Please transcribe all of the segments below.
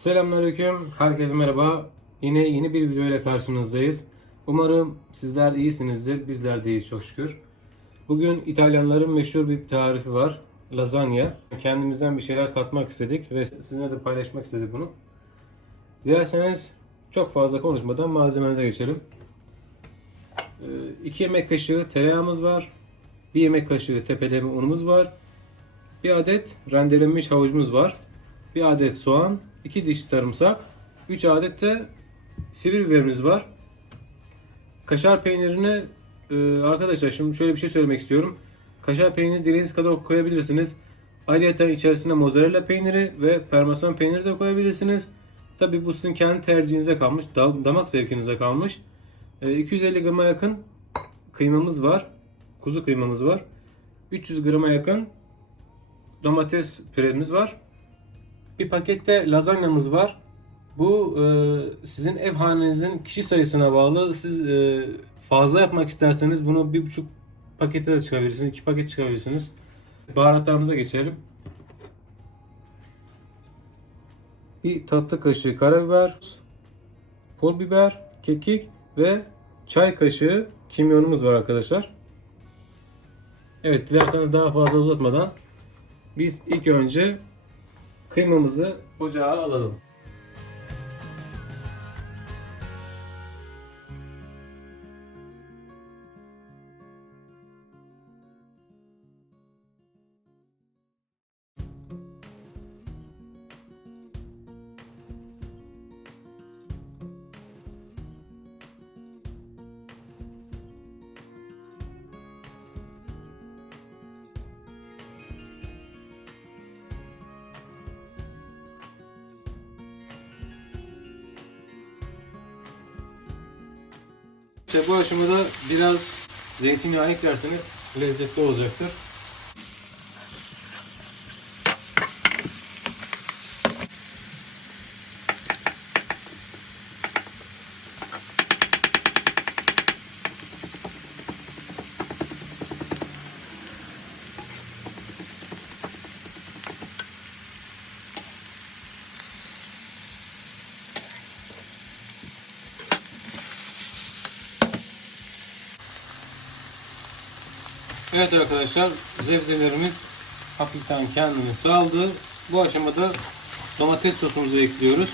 Selamünaleyküm. Herkese merhaba. Yine yeni bir video ile karşınızdayız. Umarım sizler iyisinizdir. Bizler de iyiyiz çok şükür. Bugün İtalyanların meşhur bir tarifi var. Lazanya. Kendimizden bir şeyler katmak istedik ve sizinle de paylaşmak istedik bunu. Dilerseniz çok fazla konuşmadan malzememize geçelim. 2 yemek kaşığı tereyağımız var. 1 yemek kaşığı tepeleme unumuz var. Bir adet rendelenmiş havucumuz var. Bir adet soğan, 2 diş sarımsak, 3 adet de sivri biberimiz var. Kaşar peynirini e, arkadaşlar şimdi şöyle bir şey söylemek istiyorum. Kaşar peynirini dilediğiniz kadar koyabilirsiniz. Ayrıca içerisine mozzarella peyniri ve parmesan peyniri de koyabilirsiniz. Tabi bu sizin kendi tercihinize kalmış, da- damak zevkinize kalmış. E, 250 grama yakın kıymamız var. Kuzu kıymamız var. 300 grama yakın domates püremiz var. Bir pakette lazanyamız var. Bu e, sizin ev hanenizin kişi sayısına bağlı. Siz e, fazla yapmak isterseniz bunu bir buçuk pakete de çıkabilirsiniz. iki paket çıkabilirsiniz. Baharatlarımıza geçelim. Bir tatlı kaşığı karabiber, pul biber, kekik ve çay kaşığı kimyonumuz var arkadaşlar. Evet dilerseniz daha fazla uzatmadan biz ilk önce kıymamızı ocağa alalım. İşte bu aşamada biraz zeytinyağı eklerseniz lezzetli olacaktır. Evet arkadaşlar zevzelerimiz hafiften kendini saldı. Bu aşamada domates sosumuzu ekliyoruz.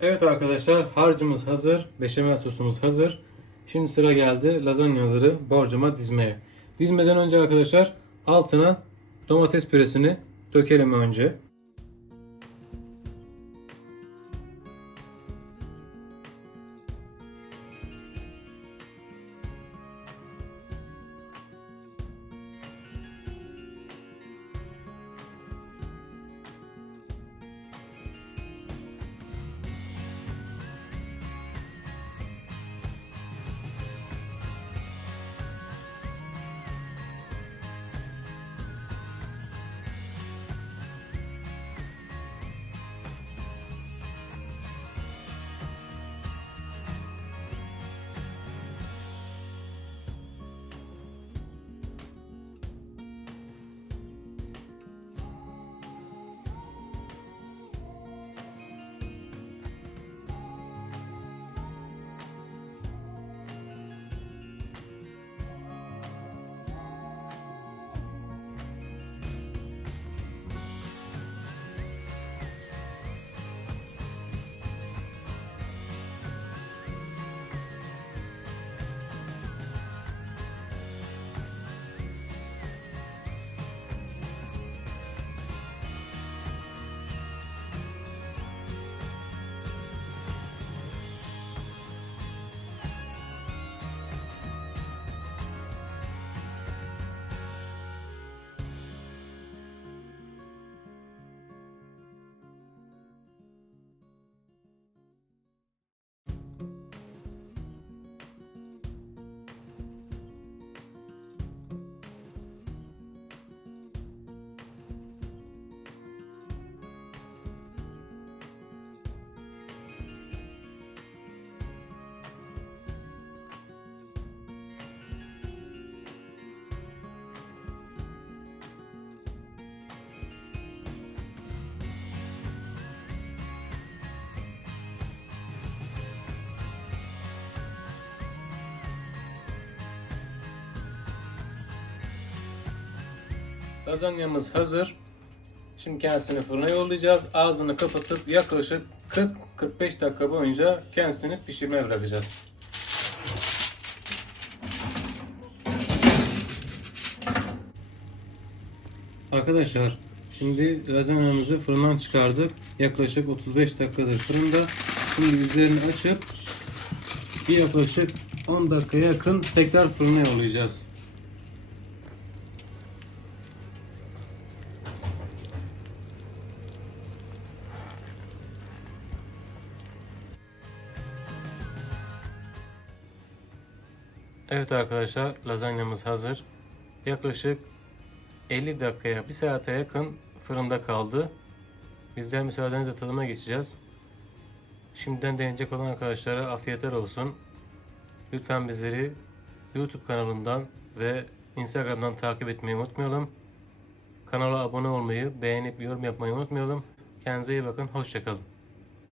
Evet arkadaşlar harcımız hazır. Beşamel sosumuz hazır. Şimdi sıra geldi lazanyaları borcama dizmeye. Dizmeden önce arkadaşlar altına domates püresini dökelim önce. Lazanyamız hazır. Şimdi kendisini fırına yollayacağız. Ağzını kapatıp yaklaşık 40-45 dakika boyunca kendisini pişirmeye bırakacağız. Arkadaşlar şimdi lazanyamızı fırından çıkardık. Yaklaşık 35 dakikadır fırında. Şimdi üzerini açıp bir yaklaşık 10 dakikaya yakın tekrar fırına yollayacağız. Evet arkadaşlar lazanyamız hazır. Yaklaşık 50 dakikaya 1 saate yakın fırında kaldı. Bizler müsaadenizle tadıma geçeceğiz. Şimdiden deneyecek olan arkadaşlara afiyetler olsun. Lütfen bizleri YouTube kanalından ve Instagram'dan takip etmeyi unutmayalım. Kanala abone olmayı, beğenip yorum yapmayı unutmayalım. Kendinize iyi bakın. Hoşçakalın.